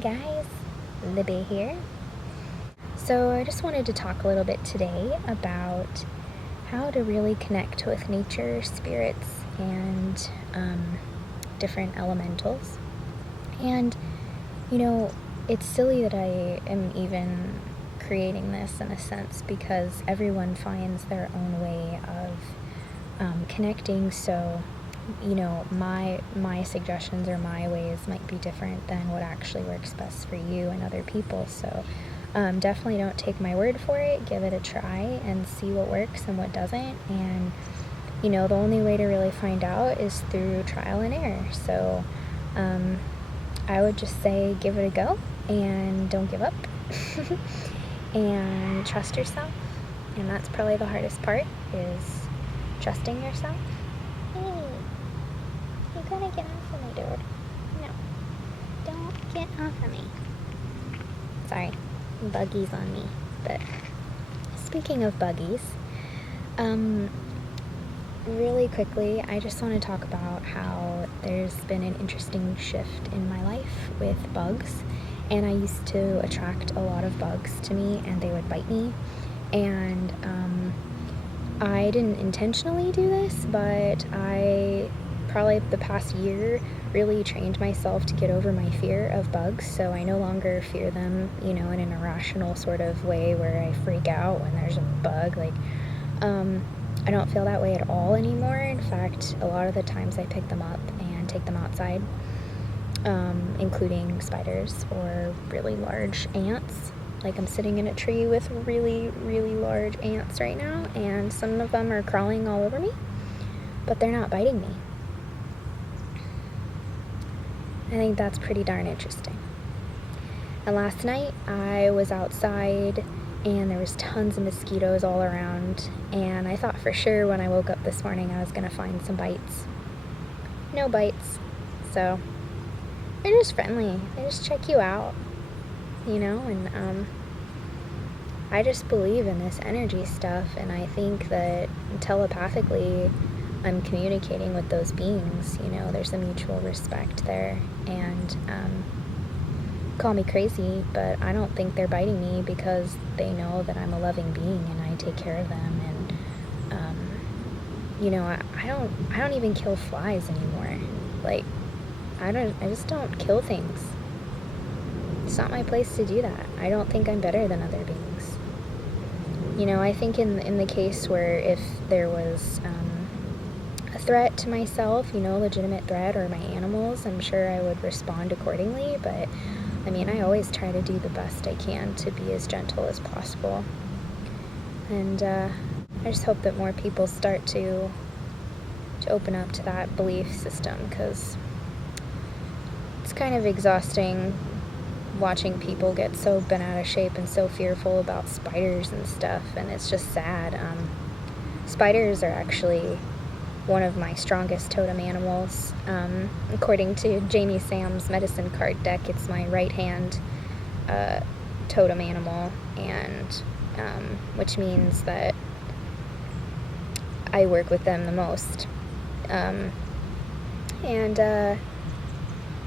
Hey guys, Libby here. So I just wanted to talk a little bit today about how to really connect with nature, spirits, and different elementals. And it's silly that I am even creating this in a sense because everyone finds their own way of connecting. So my suggestions or my ways might be different than what actually works best for you and other people. So definitely don't take my word for it. Give it a try and see what works and what doesn't. And the only way to really find out is through trial and error. So I would just say give it a go and don't give up. And trust yourself. And that's probably the hardest part, is trusting yourself. Hey, you're gonna get off of me, dude. No, don't get off of me. Sorry, buggies on me. But speaking of buggies, really quickly, I just want to talk about how there's been an interesting shift in my life with bugs. And I used to attract a lot of bugs to me, and they would bite me. And I didn't intentionally do this, but I probably the past year really trained myself to get over my fear of bugs. So I no longer fear them, in an irrational sort of way where I freak out when there's a bug. I don't feel that way at all anymore. In fact, a lot of the times I pick them up and take them outside, including spiders or really large ants. Like, I'm sitting in a tree with really, really large ants right now, and some of them are crawling all over me, but they're not biting me. I think that's pretty darn interesting. And last night, I was outside, and there was tons of mosquitoes all around, and I thought for sure when I woke up this morning I was going to find some bites. No bites. So, they're just friendly. They just check you out. And I just believe in this energy stuff, and I think that telepathically I'm communicating with those beings. There's a mutual respect there, and call me crazy, but I don't think they're biting me because they know that I'm a loving being and I take care of them. And I don't even kill flies anymore. I just don't kill things. It's not my place to do that. I don't think I'm better than other beings. I think in the case where if there was a threat to myself, legitimate threat, or my animals, I'm sure I would respond accordingly. But I always try to do the best I can to be as gentle as possible. And I just hope that more people start to open up to that belief system, because it's kind of exhausting watching people get so bent out of shape and so fearful about spiders and stuff, and it's just sad. Spiders are actually one of my strongest totem animals. According to Jamie Sam's medicine card deck, it's my right hand totem animal, and which means that I work with them the most.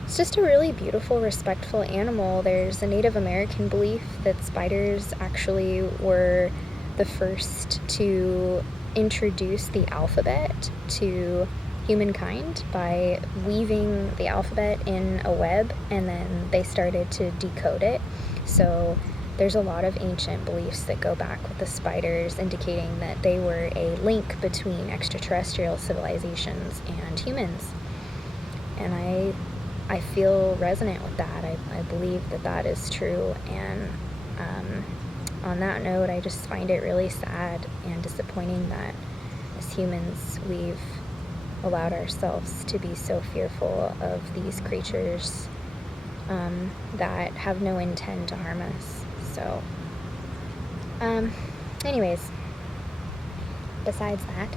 It's just a really beautiful, respectful animal. There's a Native American belief that spiders actually were the first to introduce the alphabet to humankind by weaving the alphabet in a web, and then they started to decode it. So there's a lot of ancient beliefs that go back with the spiders, indicating that they were a link between extraterrestrial civilizations and humans. And I feel resonant with that. I believe that is true. And on that note, I just find it really sad and disappointing that as humans we've allowed ourselves to be so fearful of these creatures that have no intent to harm us. So anyways, besides that,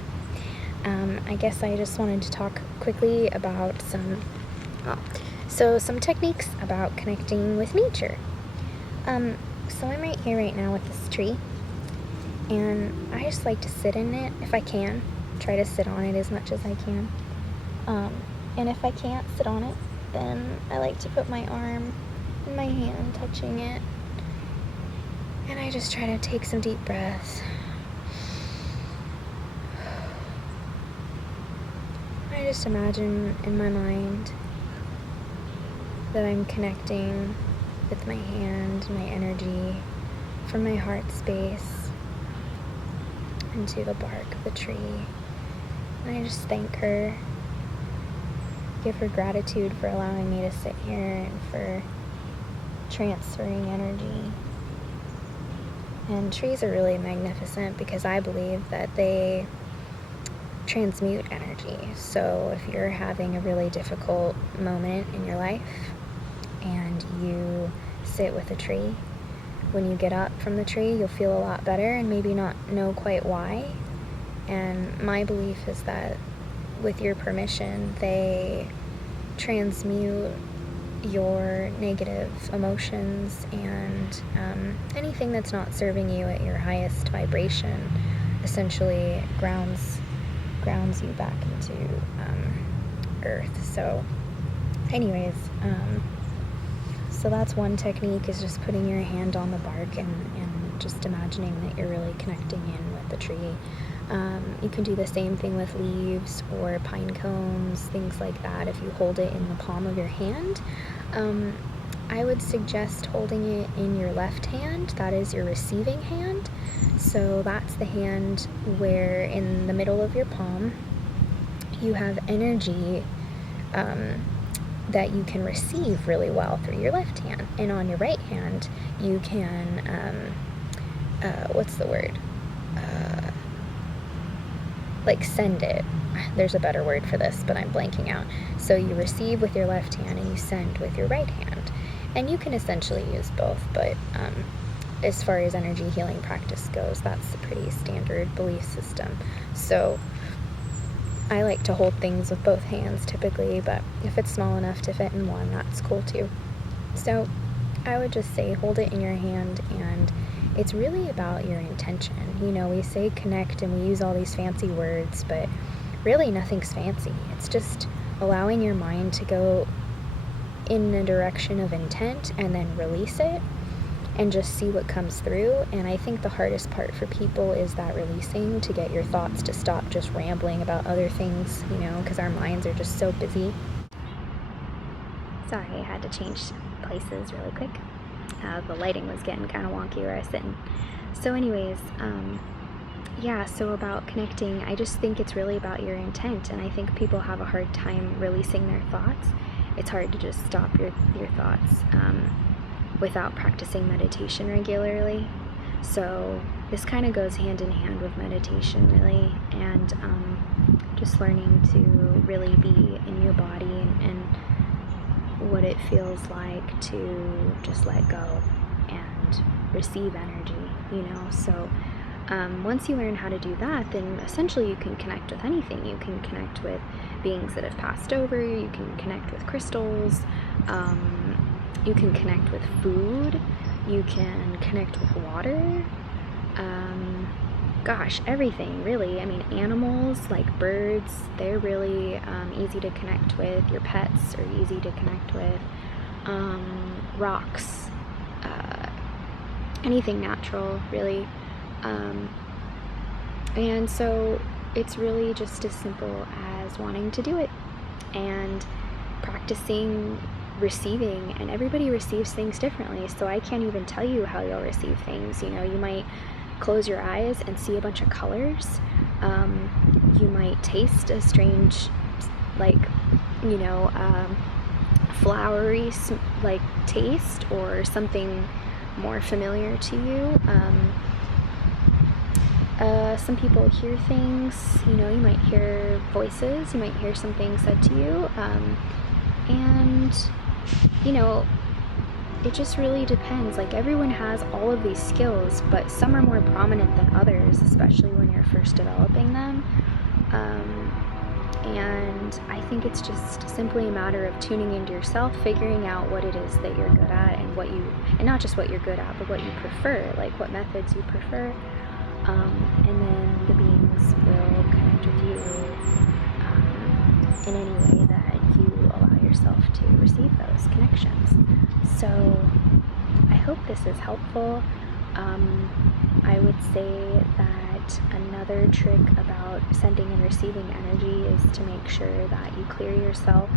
I guess I just wanted to talk quickly about some techniques about connecting with nature. So I'm right here right now with this tree, and I just like to sit in it if I can, try to sit on it as much as I can. And if I can't sit on it, then I like to put my arm in my hand, touching it. And I just try to take some deep breaths. I just imagine in my mind that I'm connecting with my hand, my energy from my heart space into the bark of the tree. And I just thank her, give her gratitude for allowing me to sit here and for transferring energy. And trees are really magnificent because I believe that they transmute energy. So if you're having a really difficult moment in your life and you sit with a tree, when you get up from the tree, you'll feel a lot better and maybe not know quite why. And my belief is that with your permission, they transmute your negative emotions and anything that's not serving you at your highest vibration essentially grounds you back into earth. So anyways, so that's one technique, is just putting your hand on the bark and just imagining that you're really connecting in with the tree. You can do the same thing with leaves or pine cones, things like that. If you hold it in the palm of your hand, I would suggest holding it in your left hand. That is your receiving hand. So that's the hand where in the middle of your palm you have energy that you can receive really well through your left hand. And on your right hand you can, like send it. There's a better word for this, but I'm blanking out. So you receive with your left hand and you send with your right hand. And you can essentially use both, but as far as energy healing practice goes, that's a pretty standard belief system. So I like to hold things with both hands typically, but if it's small enough to fit in one, that's cool too. So I would just say hold it in your hand, and it's really about your intention. You know, we say connect and we use all these fancy words, but really nothing's fancy. It's just allowing your mind to go in a direction of intent and then release it and just see what comes through. And I think the hardest part for people is that releasing, to get your thoughts to stop just rambling about other things, you know, because our minds are just so busy. Sorry, I had to change places really quick. The lighting was getting kind of wonky where I was sitting. So anyways, yeah, so about connecting, I just think it's really about your intent, and I think people have a hard time releasing their thoughts. It's hard to just stop your thoughts without practicing meditation regularly. So this kind of goes hand in hand with meditation, really, and just learning to really be in your body and what it feels like to just let go and receive energy, you know. So once you learn how to do that, then essentially you can connect with anything. You can connect with beings that have passed over, you can connect with crystals, you can connect with food, you can connect with water, gosh, everything really. I mean, animals like birds, they're really easy to connect with. Your pets are easy to connect with. Rocks, anything natural, really. And so it's really just as simple as wanting to do it and practicing receiving. And everybody receives things differently, so I can't even tell you how you'll receive things. You know, you might close your eyes and see a bunch of colors. You might taste a strange, like, you know, flowery like taste, or something more familiar to you. Some people hear things, you know, you might hear voices, you might hear something said to you, and you know, it just really depends. Like, everyone has all of these skills, but some are more prominent than others, especially when you're first developing them. And I think it's just simply a matter of tuning into yourself, figuring out what it is that you're good at, and not just what you're good at, but what you prefer, like what methods you prefer. And then the beings will connect with you in any way that you allow yourself to receive those connections. So I hope this is helpful. I would say that another trick about sending and receiving energy is to make sure that you clear yourself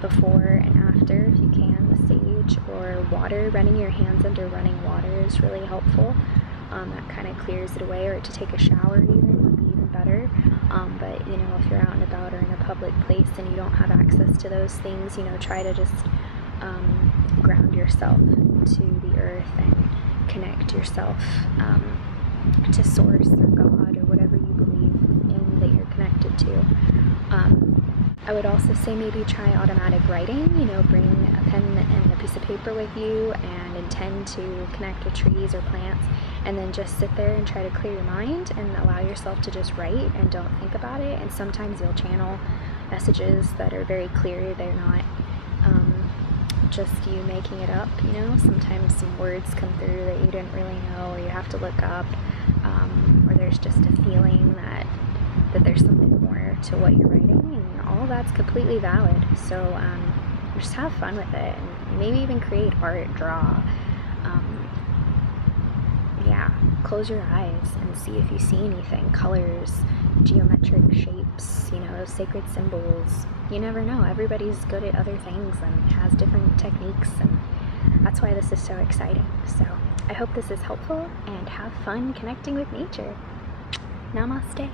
before and after, if you can, with sage or water. Running your hands under running water is really helpful. That kind of clears it away, or to take a shower even would be even better. But if you're out and about or in a public place and you don't have access to those things, try to just ground yourself to the earth and connect yourself to source or God or whatever you believe in that you're connected to. I would also say maybe try automatic writing. Bring a pen and a piece of paper with you and intend to connect with trees or plants, and then just sit there and try to clear your mind and allow yourself to just write and don't think about it. And sometimes you'll channel messages that are very clear. They're not just you making it up. Sometimes some words come through that you didn't really know, or you have to look up, or there's just a feeling that there's something more to what you're writing, and all that's completely valid. So just have fun with it, and maybe even create art, draw. Close your eyes and see if you see anything, colors, geometric shapes, sacred symbols. You never know. Everybody's good at other things and has different techniques, and that's why this is so exciting. So I hope this is helpful, and have fun connecting with nature. Namaste.